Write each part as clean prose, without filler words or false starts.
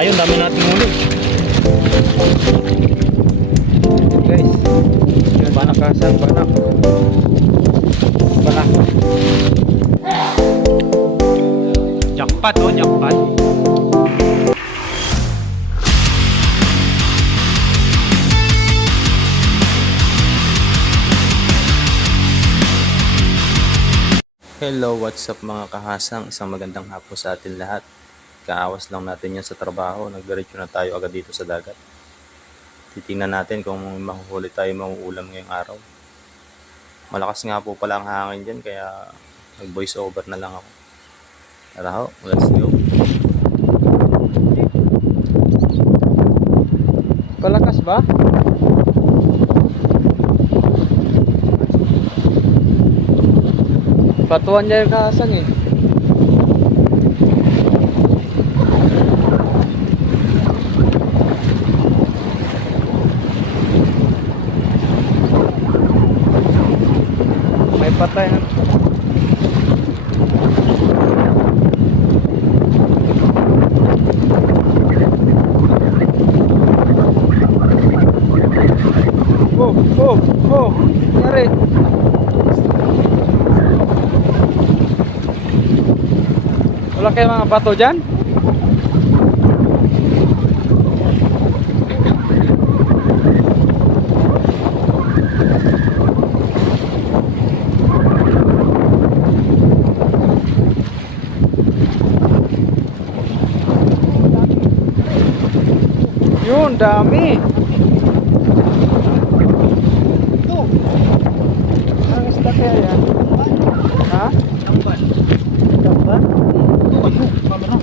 tayo, dami nating huli. Guys, yun, banakasan, banak. Jackpot, oh, jackpot. Hello, what's up mga kahasang? Isang magandang hapon sa atin lahat. Kaawas lang natin yan sa trabaho. Nagdiretso na tayo agad dito sa dagat. Titingnan natin kung mahuhuli tayo mauulam ngayong araw. Malakas nga po pala ang hangin dyan, kaya nag voice over na lang ako. Tara ho, let's go. Palakas ba? Patuan niya yung kahasang eh. May patay na. Oh, nangyari. Wala kayong mga bato dyan? Yun, dami. Ito. Ang isda kaya yan? Ha? Tamban. Tamban? Ano? Mamano?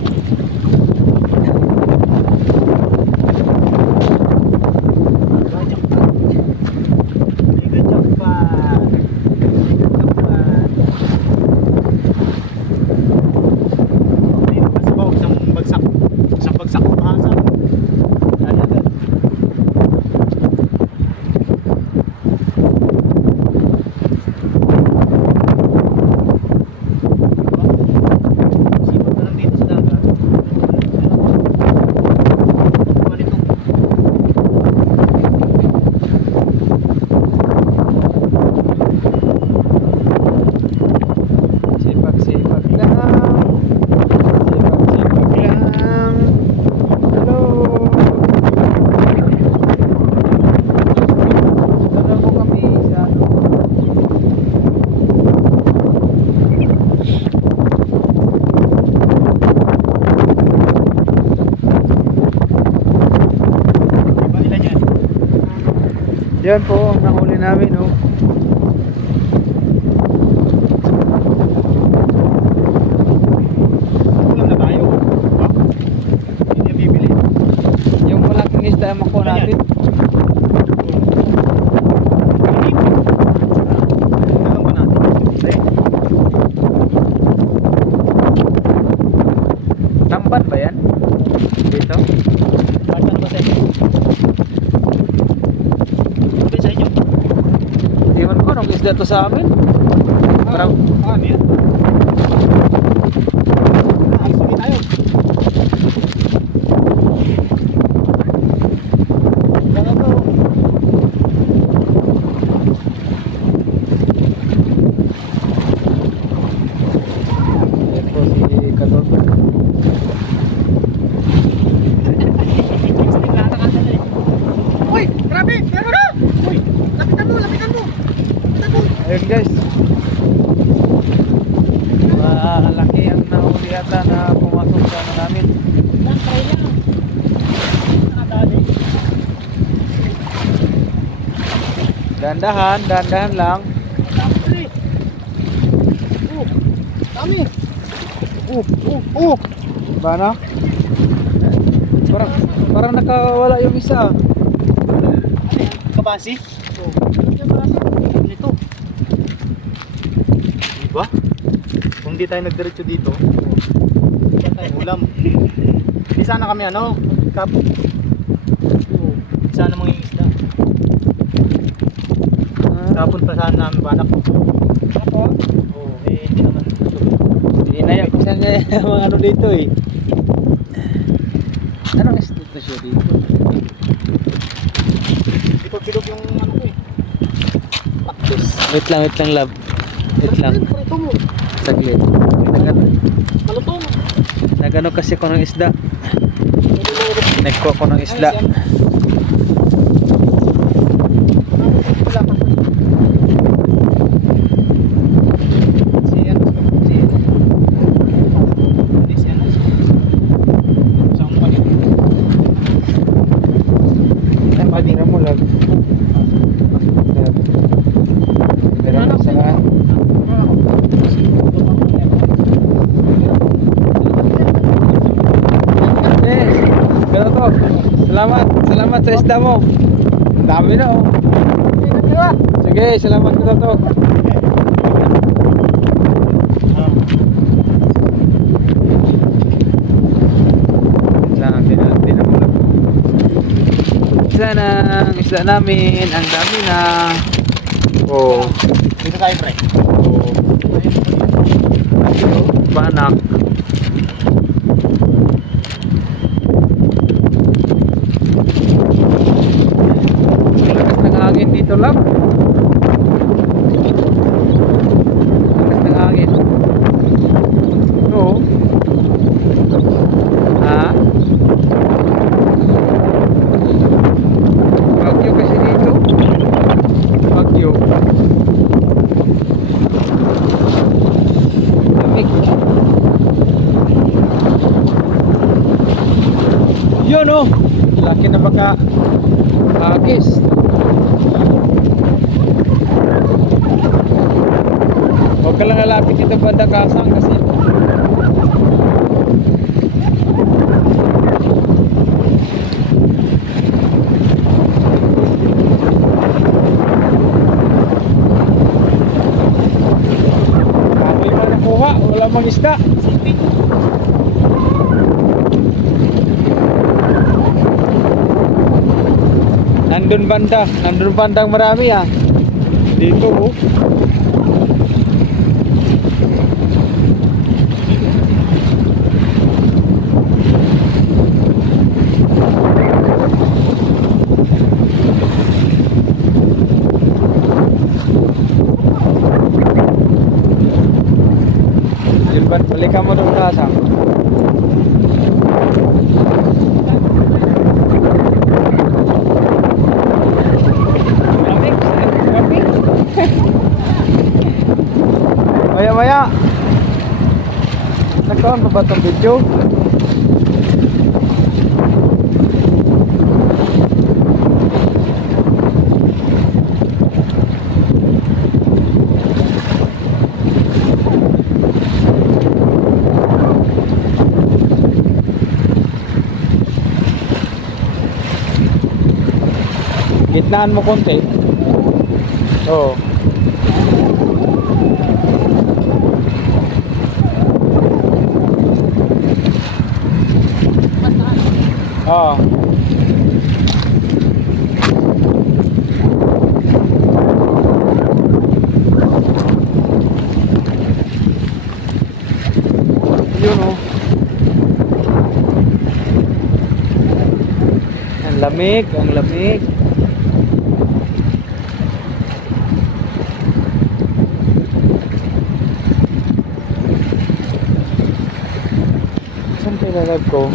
Yan po ang nahuli namin, oh. Ulam na tayo. Hindi bibili. Yung malaking isda ang makuha natin. Ano ba natin? Tamban ba yan? Dito? Tamban ba sa inyo? Iwan ko, nung isda to sa amin. Parang yan. Sige tayo. Baka to. Yan po si Kadolbert. Uy! Grabe! Meron na! Uy! Lapitan mo! Lapitan mo! Ayun guys, malaki ang nahuli yata na pumasok sa ano namin. Lang, try lang. Nakadali. Dahan-dahan lang. Dami. Bana? Parang nakawala yung isa. Kabasi? Nito. Diba? Kung di tayo nagdiretso dito, hindi tayo ulam. Di sana kami kapo. Di sana mga isda. Kapon pa sana namin banak. Kapo? Oo, hindi naman natuloy. Hindi na yan. Kasi mga dito eh. Anong street na siya dito? Bilog yung ano ko eh. Taktis. Wait lang love. Wait lang. Ito mo. Saglit. Malutong. Nagano kasi ko ng isda. Nagkuha ko ng isda. Pagkira mo love. Meron na saan? Yes. Pero to. Salamat sa isda mo. Ang dami na oh. Sige, salamat ko to. Sana ang isda namin, ang dami na. Oh. Dito tayo pre. Oh. Banak. Ang lakas ng hangin dito lang. Lakas ng hangin. Oo. Ha? Bagyo kasi dito. Bagyo. Lamig. Yun oh. Laki na baka agis. Huwag ka lang lalapit dito banda kasang kasi wala mang isda. Nandun bandang marami ah. Dito oh. Gilbert, balikan mo doon ka sa. Maya. Nagkaon pa ba itong video? Gitnaan mo konti. Oo. Oo. Yun oh. Ang lamig. Saan kailangan ko?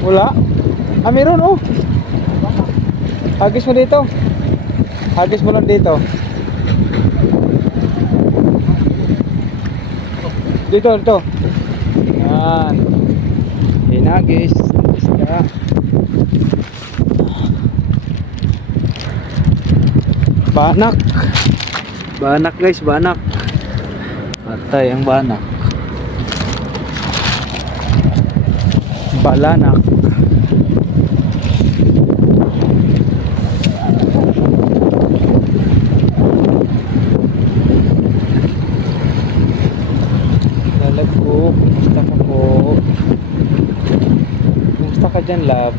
Wala? Ah, meron oh. Hagis mo dito. Hagis mo lang dito. Dito. Yan. Hinagis. Isda. Banak guys, banak. Patay ang banak. Balanak. Lalag ko, kumusta ka po? Kumusta ka dyan, love?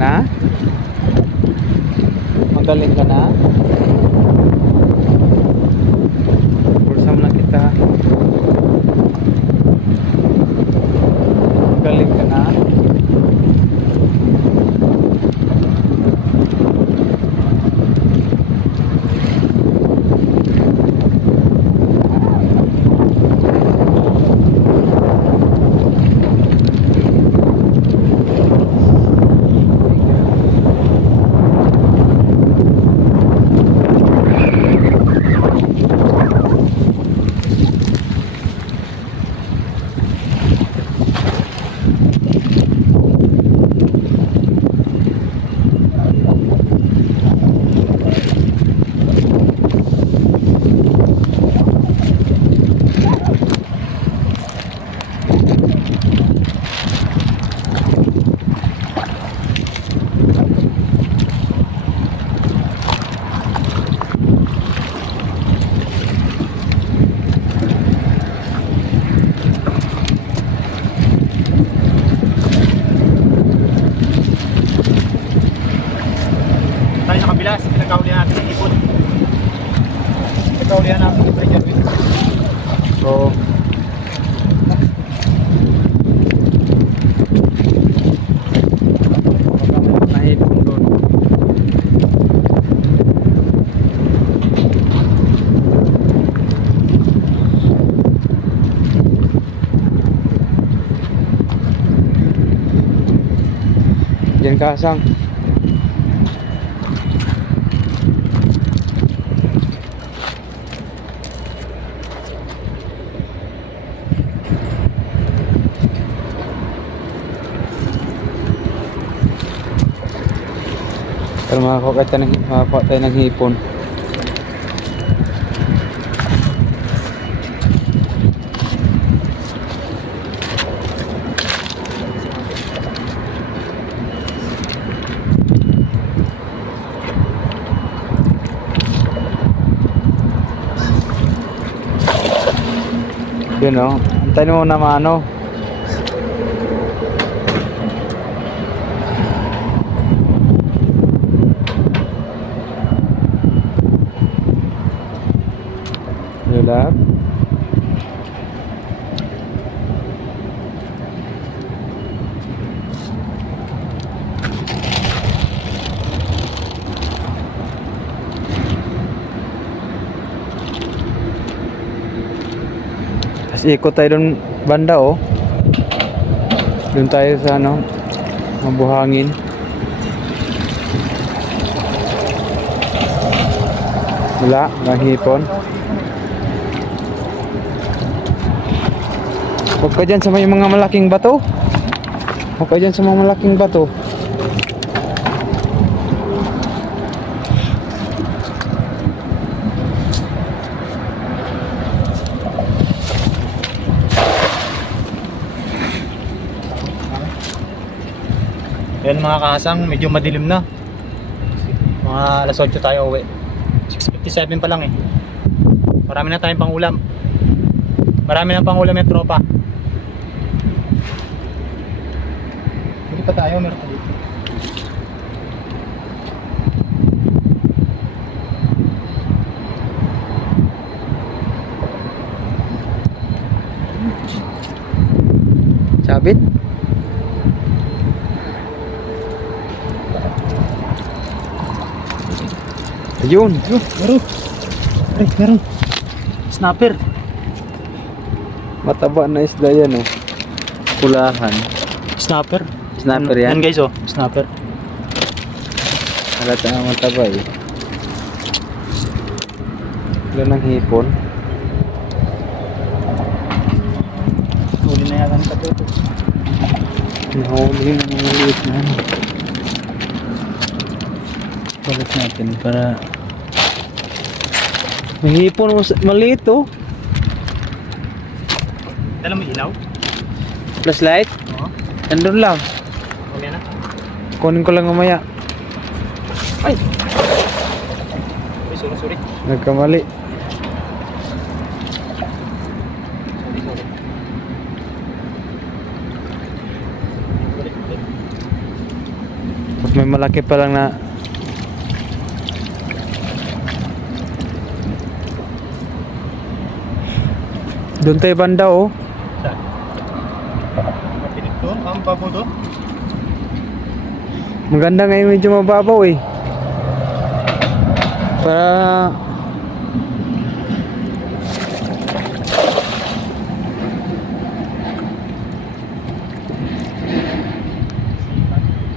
na? Magaling ka na? Pulsam na kita. Magaling ka na? Tayo sa kabila, pinagkaulihan natin ng ipon. Pinagkaulihan natin ng pressure wheel. Oo. Baka may nahipon doon. Diyan ka, Sang. Para makakuha tayo ng hipon. Yun o, antayin mo na maano. Lap. Tapos ikot tayo dun banda oh. Dun tayo sa ano, mabuhangin. Wala, nahipon. Huwag ka dyan sa may mga malaking bato. Huwag ka dyan sa mga malaking bato. Yan mga kahasang, medyo madilim na. Mga alas 8 tayo uwi. 6:57 pa lang eh. Marami na tayong pangulam. Marami na pangulam yung tropa. Hindi pa tayo, meron pa dito. Sabit. Ayun. Meron. Ay, meron. Snapper. Mataba na isda yan oh. Kulahan. Snapper. Snapper yan? Yan guys oh, snapper. Halata nga mataba eh. Wala ng hipon. Huli na yata ng katuto. Nahuli na ng maliit na ano. Balat natin para may hipon maliit oh. Dala mo ilaw? Flashlight? Oo. Nandun lang. Mamaya na. Kunin ko lang mamaya. Ay! Ay, sorry. Nagkamali. Sorry. Mas May malaki pa lang na. Doon tayo banda oh. Saan? Mapinig to? Ang babo to? Maganda ngayon medyo mababaw eh. Para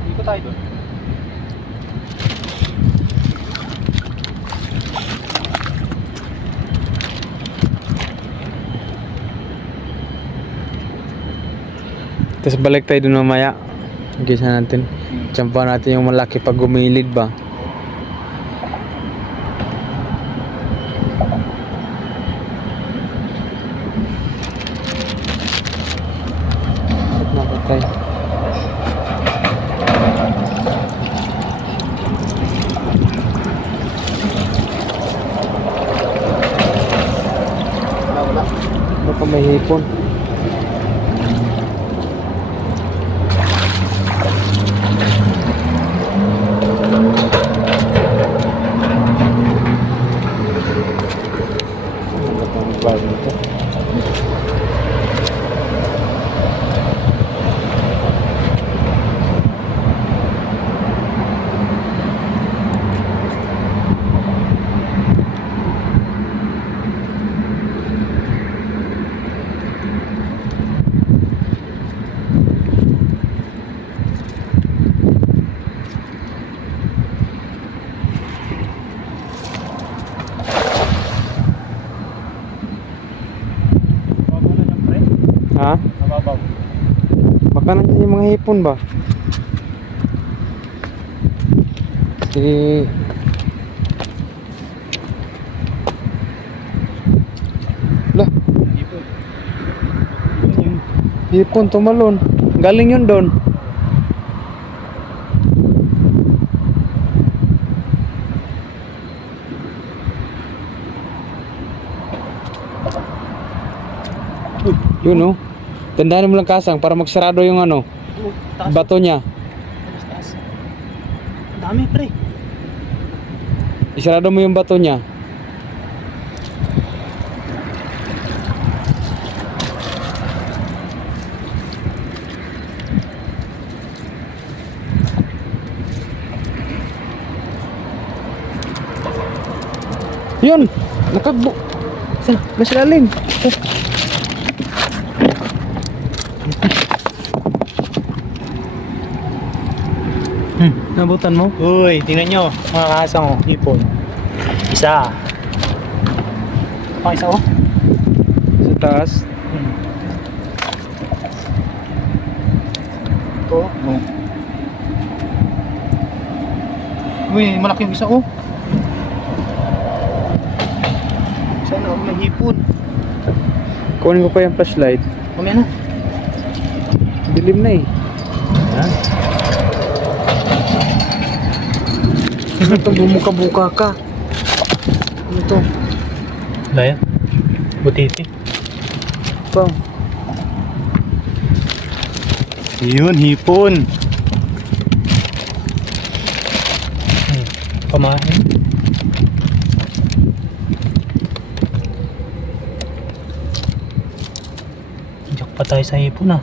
Ikot tayo doon. tapos balik tayo dun mamaya. Gisa natin. Tsampa natin yung malaki pag gumilid ba. Napatay. Baka may hipon. Babo na dyan, pre. Ha? Mababaw. Baka nandiyan yung mga hipon ba? Si lah, Ipon. Yung hipon tumalon. Galing yun doon. Yun oh. Tandaan mo lang kasang para magsarado yung ano, taas. bato niya. Taas. Ang dami, pre. Isarado mo yung bato niya. Yun! Nakagbo! Saan? Nasa lalim! Nabutan mo? Uy, tingnan nyo. Mga kahasang oh. Ipon. Isa. Isa oh. Sa taas. Ito. Oh. Uy, malaki yung isa oh. Sana ako may hipon. Kunin ko pa yung flashlight. Mamaya na. Dilim na eh. Ha? Ano ito? Bumuka-buka ka. Ano ito? Wala yan. Butiti. Ito. Yun, hipon. Pamain. Diyak pa tayo sa hipon ah.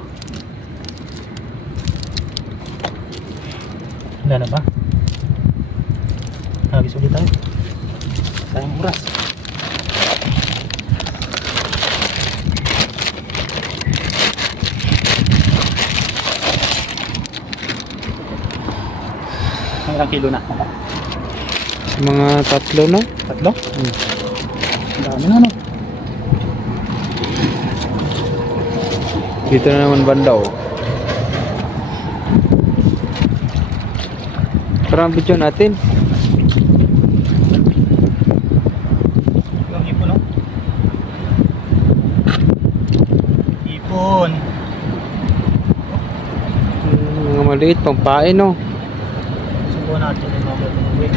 Wala na ba? Habis ulit tayo. Sayang oras. Ang ilang kilo na? Mga 3 na. 3? Ang dami na no? Dito na naman banda oh. Parang video natin. Yung hipon no? Hipon. Mga maliit pang pain oh. Subukan natin yung mga patuloy.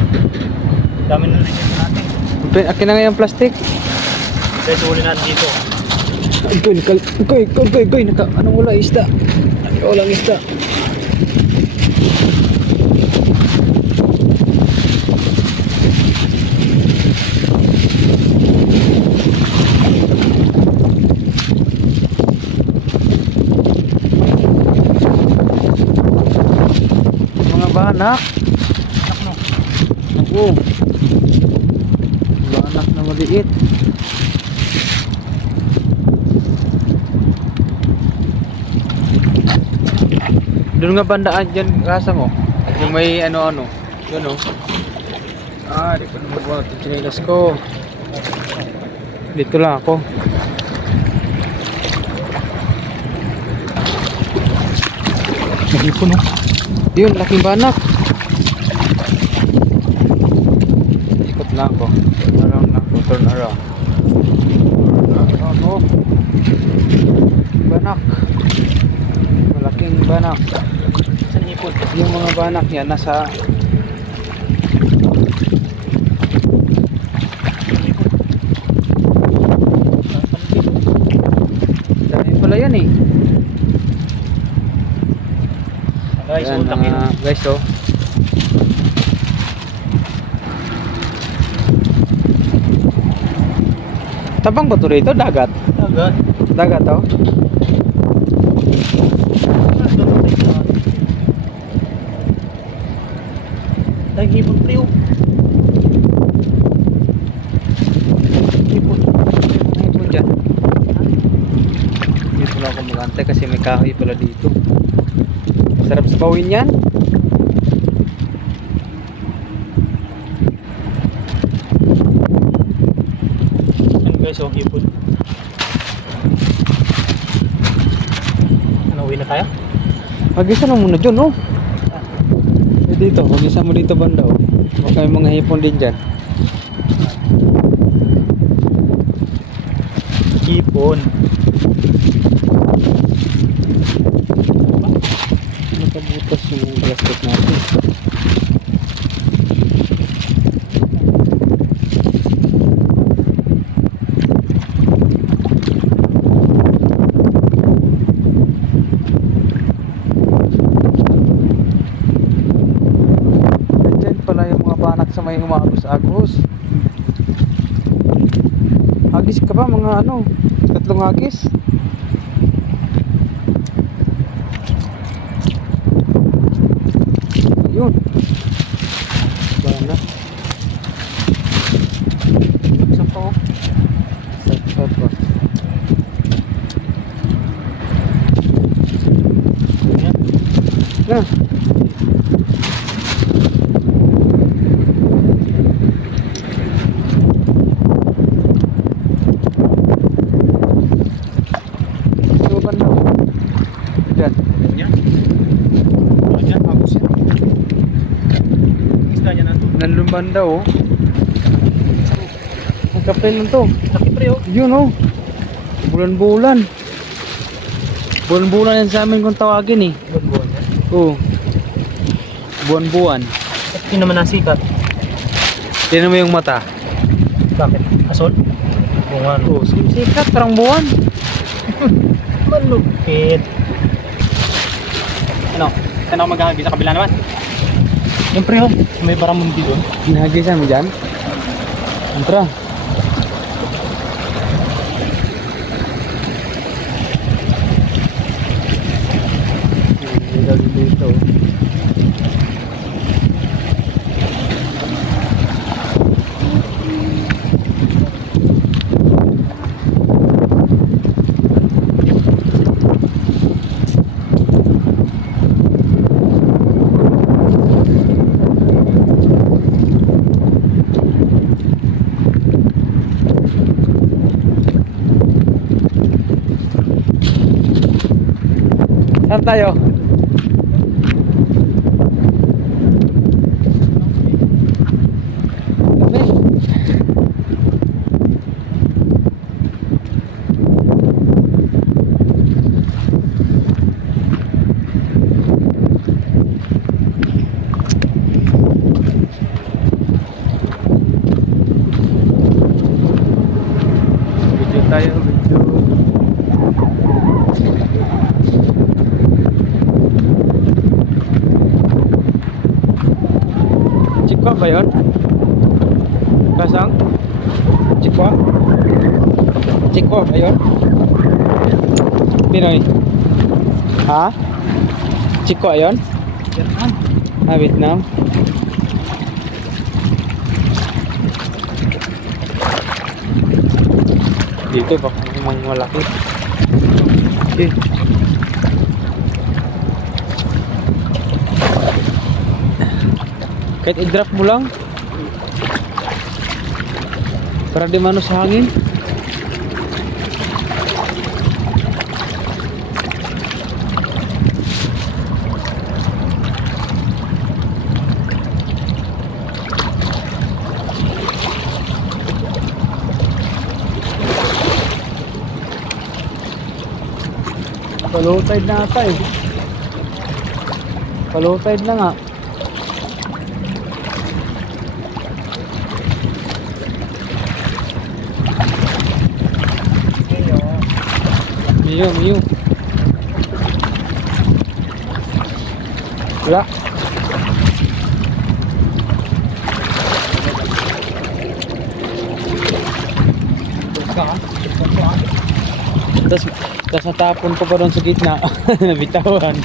Dami na rin yung natin. Akin na nga yung plastic. Kaya suhuli natin dito. Goy, naka, anong wala isda? Walang isda. banak. Ako. Banak na maliit. Doon nga bandaan dyan, kasang oh. Yung may ano-ano. Yun oh. Di ko na magawa ito chinilas ko. Dito lang ako. Nahipon, oh. Yun, laking banak. Ikot lang ako. Turn around lang ako. Turn around. Oh. Banak. Malaking banak. Saan hipon? Yung mga banak yan nasa dami pala yan eh. Guys, Ayan, utang yun. guys oh. Tabang ba ito dito? Dagat? Agad. Dagat oh. Dahil hipon pre, oh. Hipon. May hipon dyan. Dito lang ako mag-antay kasi may kahoy pala dito. Sarap sa bawin yan. Ayan guys, oh, hipon. Ano, uwi na tayo? Mag-isa na muna dyan oh. Dito, mag-isa mo dito banda oh. Baka may mga hipon din dyan. Hipon. Nakabutas yung plastic natin. Nandyan pala yung mga banak sa may umagos-agos. Agis ka ba mga ano? 3 agis? Yun. Banak. Isa pa, oh. Sakto pa. Ayan. Na. Ito ba na? Diyan. Ganyan. Oh, dyan, hapos yan. Isda niya nandun. Nandun banda oh. Ang kapal lang to. Laki pre, oh. Yun oh. Bulan-bulan. Buwan-buwan yan sa amin kung tawagin eh. Buwan-buwan yan. Oo. Buwan-buwan. At hindi naman nasikat. Tignan mo yung mata. Bakit? Asol? Bungan. Oo, sikat parang buwan. Malupit. Ano? Saan ako maghahagi? Sa kabila naman? Yung pre, oh. May baramundi doon. Hinagisan mo dyan? Antra. Dito. Saan tayo? Video tayo, video. Chikwa ba yun? Kasang? Chikwa? Chikwa ba yun? Pinoy? Ha? Chikwa yun? Ah, Vietnam. Dito baka mga malaki. Okay. Kahit i-drop mo lang para di mano sa hangin. Low tide na ata eh. Low tide na nga. Miyo, miyo. Wala. Tas natapon ko pa doon sa gitna. Nabitawan.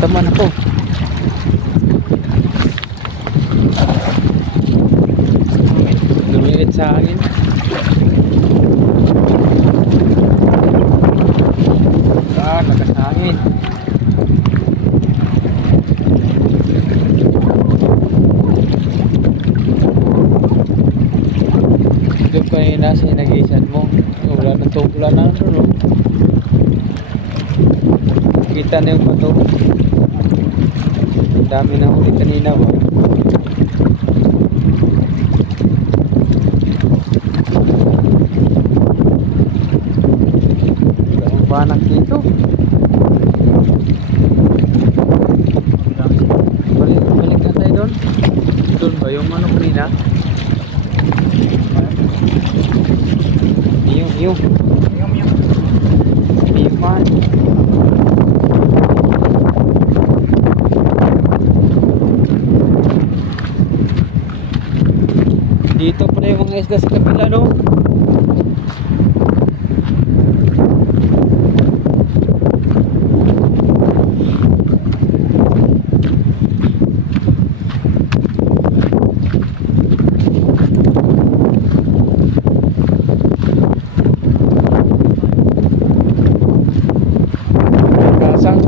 Taman ako. Lumilit sa hangin. Ah, lakas ng hangin. Doon pa yung nasa inagisan mo. Wala na to, wala na ano. Kita na yung bato. Ang dami na huli kanina ba. Wala ang banak dito. Balik na tayo doon. Doon ba yung ano kanina? Miyo. Miyo man. Dito pala yung mga isda sa kabila, no? Kasang.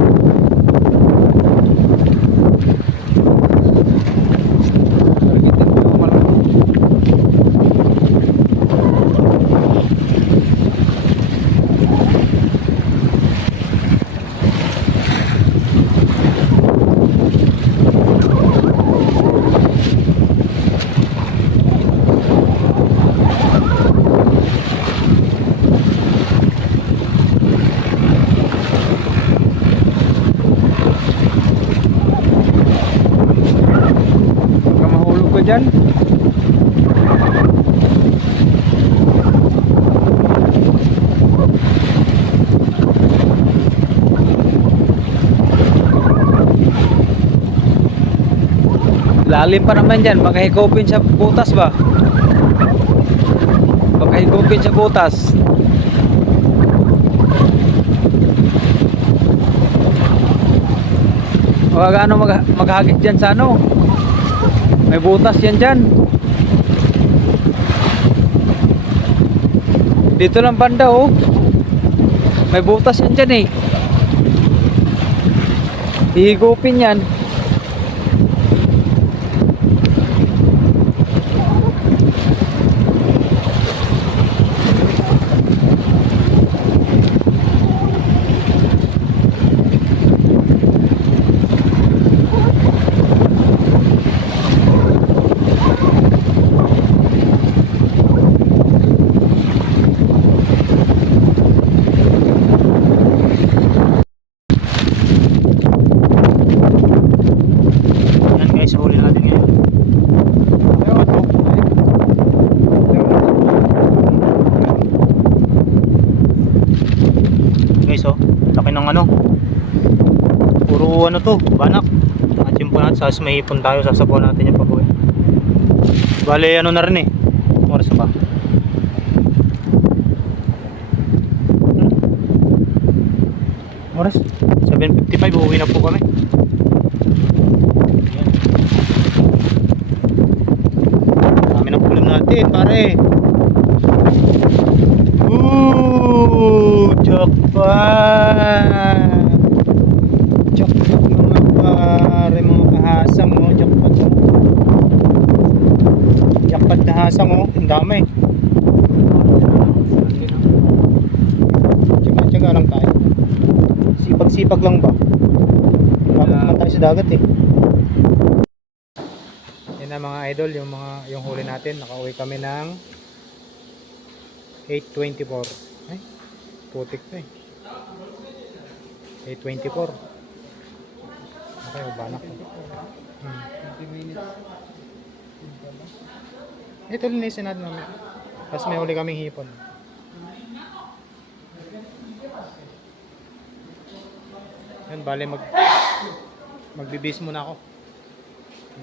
Targetin ko malaki. Baka mahulog ka dyan. Lalim pa naman dyan. Baka higupin sa butas ba? Baka higupin sa butas. Baka ano maghagit dyan sa ano. May butas yan dyan. Dito lang banda oh. May butas yan dyan eh. Hihigupin yan. Yan guys, huli natin ngayon. Guys oh, laki ng ano. Puro ano to, banak. Atin po natin, sas may ipon tayo, sasabaw natin yung pag-uwi. Bale ano na rin eh. Oras pa. Oras? 7:55, uuwi na po kami. Yan. Dami ng ulam natin, pare. Jackpot! Jackpot mga pare, mga kahasang, oh. Jackpot. Jackpot na hasang, oh. Ang dami. Tsaga-tsaga lang tayo. Sipag-sipag lang ba? Bakit naman tayo sa dagat eh. Yan na mga idol, yung huli natin. Nakauwi kami ng 8:24. Ay, putik na eh. 8:24. Okay, ubanak ko. 20 minutes. Ito linisin natin namin. Tapos may huli kaming hipon. Yan, bale magbibis muna ako.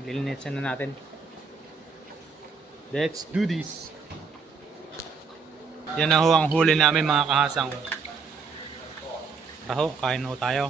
Lilinisin na natin. Let's do this. Yan na ho ang huli namin mga kahasang. Taho, kain ho tayo.